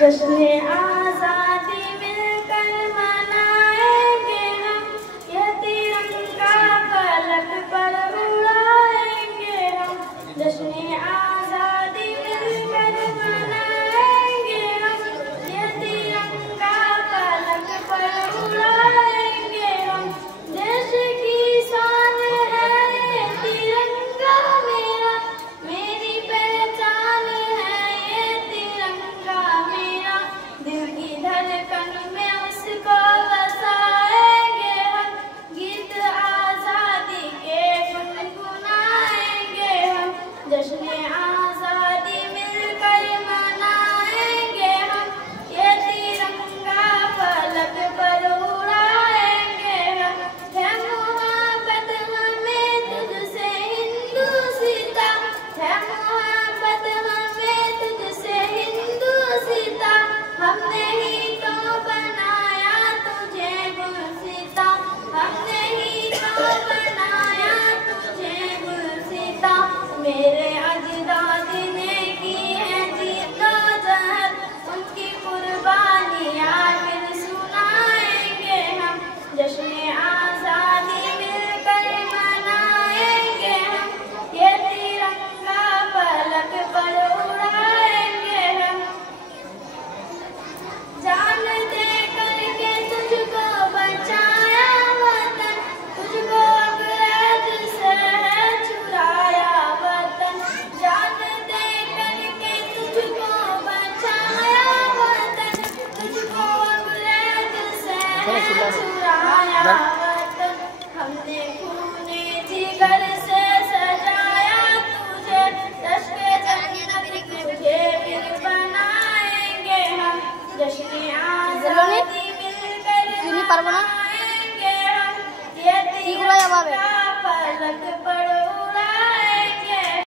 जश्न आज़ादी मिलकर मनाएंगे हम, यह तिरंगा पलक पर उड़ाएंगे हम। जश्न आज़ादी मिलकर मनाएंगे हम, यह तिरंगा पलक पर उड़ाएंगे हम। देश की शान है ये तिरंगा मेरा, मेरी पहचान है ये तिरंगा मेरा। दिल की धड़कन में उसको बसाएंगे हम, गीत आज़ादी के गुनगुनाएंगे हम। जश्न आज़ादी मिलकर मनाएंगे हम, ये तिरंगा पलक पर उड़ाएंगे हम। है मोहब्बत हमें तुझसे हिंदुस्तां, है मोहब्बत हमें तुझसे हिंदुस्तां। हमने ही तो बनाया तुझे गुलसितां, हमने ही तो बनाया तुझे गुलसितां। मेरे अजदाद ने की है जिद्दोजहद, उनकी कुर्बानियाँ फिर सुनाएंगे हम। जश्न आज़ादी मिलकर मनाएंगे हम, ये तिरंगा पलक पर उड़ाएंगे हम। जान दे करके तुझको बचाया वतन, तुझको अंग्रेज से है छुड़ाया वतन। जान दे करके तुझको बचाया वतन, तुझको अंग्रेज से है छुड़ाया वतन। हमने खूने जिगर से सजाया तुझे, दश्ते जन्नत तुझे फिर बनाएंगे हम। जश्न आज़ादी मिलकर मनाएंगे हम, ये तिरंगा पलक पर